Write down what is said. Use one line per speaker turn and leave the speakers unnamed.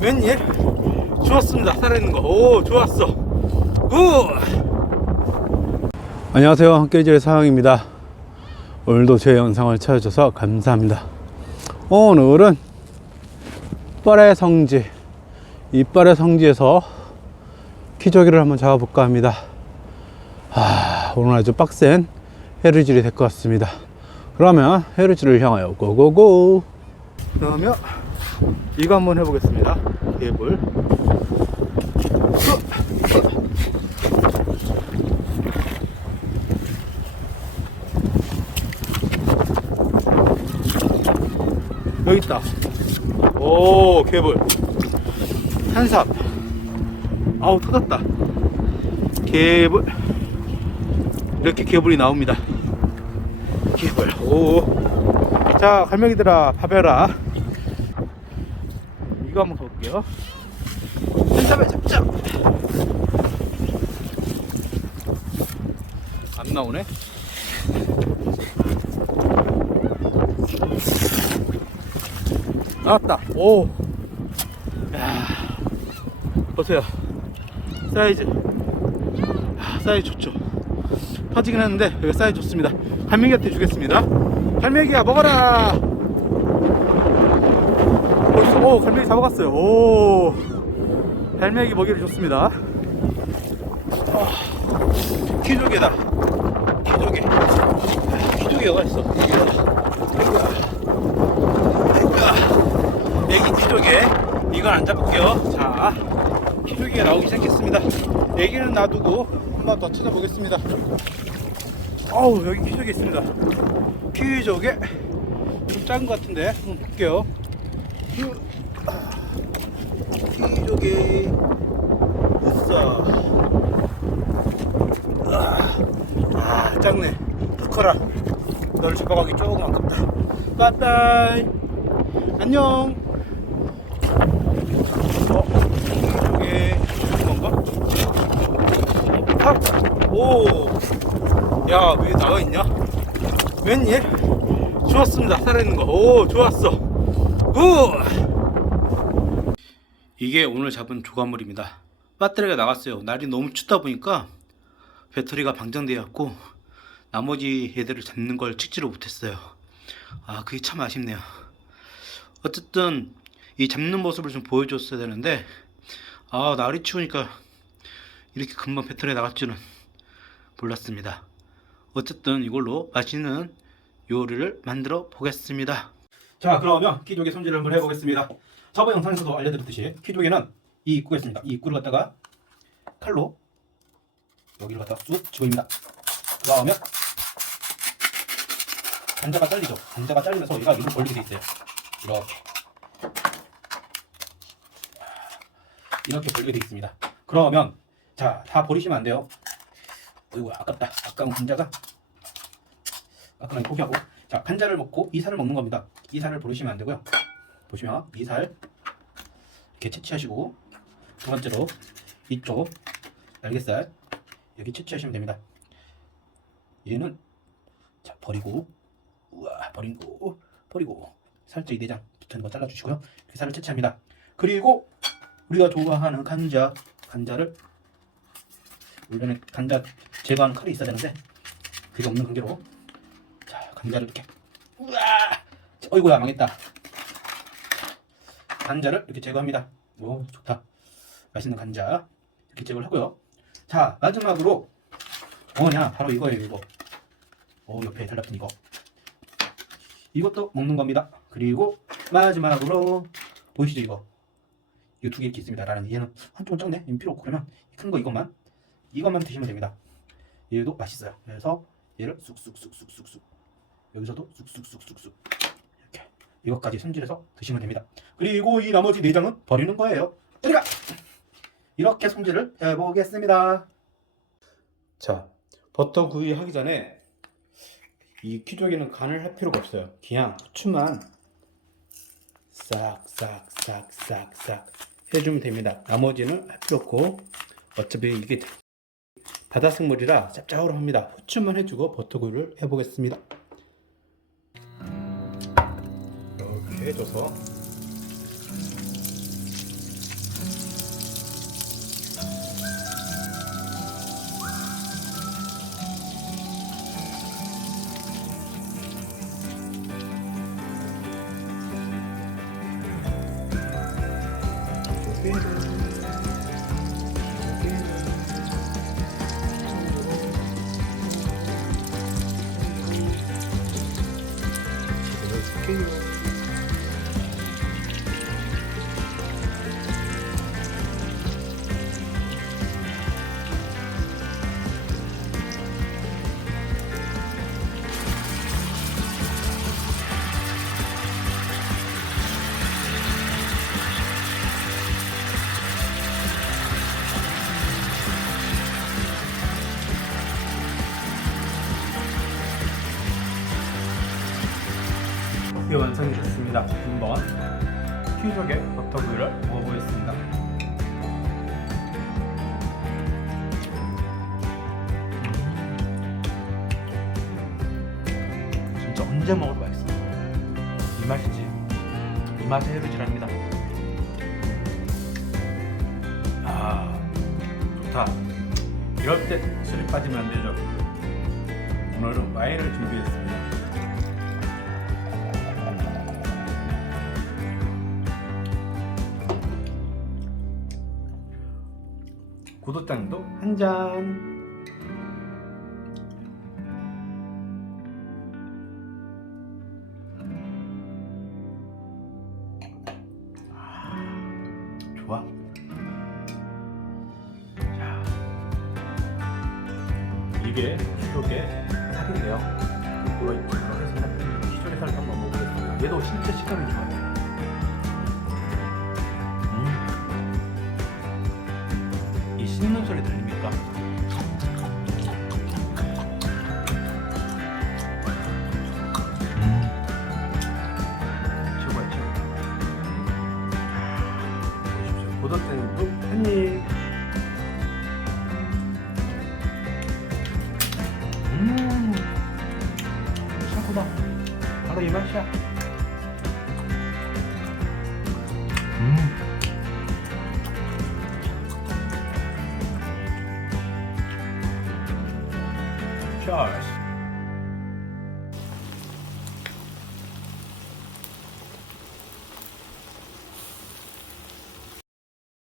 웬일? 좋았습니다. 살아있는 거. 오, 좋았어. 굿! 안녕하세요. 함께해줄 사항입니다. 오늘도 제 영상을 찾아줘서 감사합니다. 오늘은 이빨의 성지, 이빨의 성지에서 키조기를 한번 잡아볼까 합니다. 아, 오늘 아주 빡센 해루질이 될 것 같습니다. 그러면 해루질을 향하여 고고고! 그러면 이거 한번 해보겠습니다. 개불. 여기 있다. 오, 개불. 한삽. 아우, 터졌다. 개불. 이렇게 개불이 나옵니다. 개불. 오. 자, 갈매기들아, 밥해라. 이거 한번 가볼게요. 한삽에 잡자. 안 나오네. 나왔다. 오. 야. 보세요. 사이즈. 아, 사이즈 좋죠. 터지긴 했는데 여기 사이즈 좋습니다. 갈매기한테 주겠습니다. 갈매기야 먹어라. 오 갈매기 잡아갔어요. 오. 갈매기 먹이를 줬습니다. 아, 키조개다. 키조개. 키조개가 있어. 애기 키조개 이건 안 잡을게요 자 키조개가 나오기 시작했습니다 애기는 놔두고 한번 더 찾아보겠습니다 어우 여기 키조개 있습니다 키조개 좀 작은 것 같은데 한번 볼게요 키조개 으쌰 아, 아 작네 커라 너를 잡아가기 조금 아깝다 빠빠이 안녕. 어, 이게 건가? 아, 오, 야, 왜 나와 있냐? 웬일? 좋았습니다. 살아있는 거. 오, 좋았어. 굿! 이게 오늘 잡은 조과물입니다. 배터리가 나갔어요. 날이 너무 춥다 보니까 배터리가 방전되어 갖고 나머지 애들을 잡는 걸 찍지를 못했어요. 아, 그게 참 아쉽네요. 어쨌든 이 잡는 모습을 좀 보여줬어야 되는데 아 날이 추우니까 이렇게 금방 배터리 나갈 줄은 몰랐습니다. 어쨌든 이걸로 맛있는 요리를 만들어 보겠습니다. 자 그러면 키조개 손질을 한번 해보겠습니다. 저번 영상에서도 알려드렸듯이 키조개는 이 입구가 있습니다. 이 입구를 갖다가 칼로 여기를 갖다가 쑥 집어입니다. 그러면 간자가 잘리죠. 간자가 잘리면서 얘가 입을 벌리게 돼 있어요. 이렇게 이렇게 벌리게 되어 있습니다. 그러면 자 다 버리시면 안 돼요. 어이구 아깝다. 아까운 간자가 아까는 포기하고 자 간자를 먹고 이 살을 먹는 겁니다. 이 살을 버리시면 안 되고요. 보시면 이 살 이렇게 채취하시고 두 번째로 이쪽 날개살 여기 채취하시면 됩니다. 얘는 자 버리고 우와 버리고 버리고 살짝 이 내장 붙은 거 잘라주시고요. 이렇게 살을 채취합니다. 그리고 우리가 좋아하는 간자, 간자를 원래는 간자 제거하는 칼이 있어야 되는데 그게 없는 관계로 자 간자를 이렇게 우와, 어이구야 망했다. 간자를 이렇게 제거합니다. 오 좋다. 맛있는 간자 이렇게 제거를 하고요. 자 마지막으로 뭐냐 바로 이거예요 이거. 오 옆에 달라붙은 이거. 이것도 먹는 겁니다. 그리고 마지막으로 보이시죠 이거 이거 두 개 이렇게 있습니다. 라는 얘는 한쪽은 작네. 필요 없고 그러면 큰 거 이것만 이것만 드시면 됩니다. 얘도 맛있어요. 그래서 얘를 쑥쑥쑥쑥쑥쑥 여기서도 쑥쑥쑥쑥쑥 이것까지 손질해서 드시면 됩니다. 그리고 이 나머지 내장은 버리는 거예요. 저리가 이렇게 손질을 해보겠습니다. 자 버터 구이 하기 전에 이 키조개는 간을 할 필요가 없어요. 그냥 후추만 싹싹싹싹싹 해주면 됩니다. 나머지는 할 필요 없고 어차피 이게 바다생물이라 짭짤하고 합니다. 후추만 해주고 버터구이를 해보겠습니다. 해줘서
이게 완성이 됐습니다. 한번 퀴즈의 버터구이를 먹어보겠습니다.
진짜 언제 먹어도 맛있어.
이 맛이지. 이 맛에 헤르지랍니다. 아, 좋다. 이럴 때 술이 빠지면 안 되죠. 오늘은 와인을 준비했습니다. 구독장도 한 잔. 좋아. 자, 이게 추억의 살인데요. 이거 이렇게 해서 기존의 살을 한번 먹어보겠습니다. 얘도 진짜 식감이 좋아요. 씹는 소리 들립니까? 음. 최고야 최고. 보십시오. 한입. 음, 최고다. 바로 이 맛이야. charge.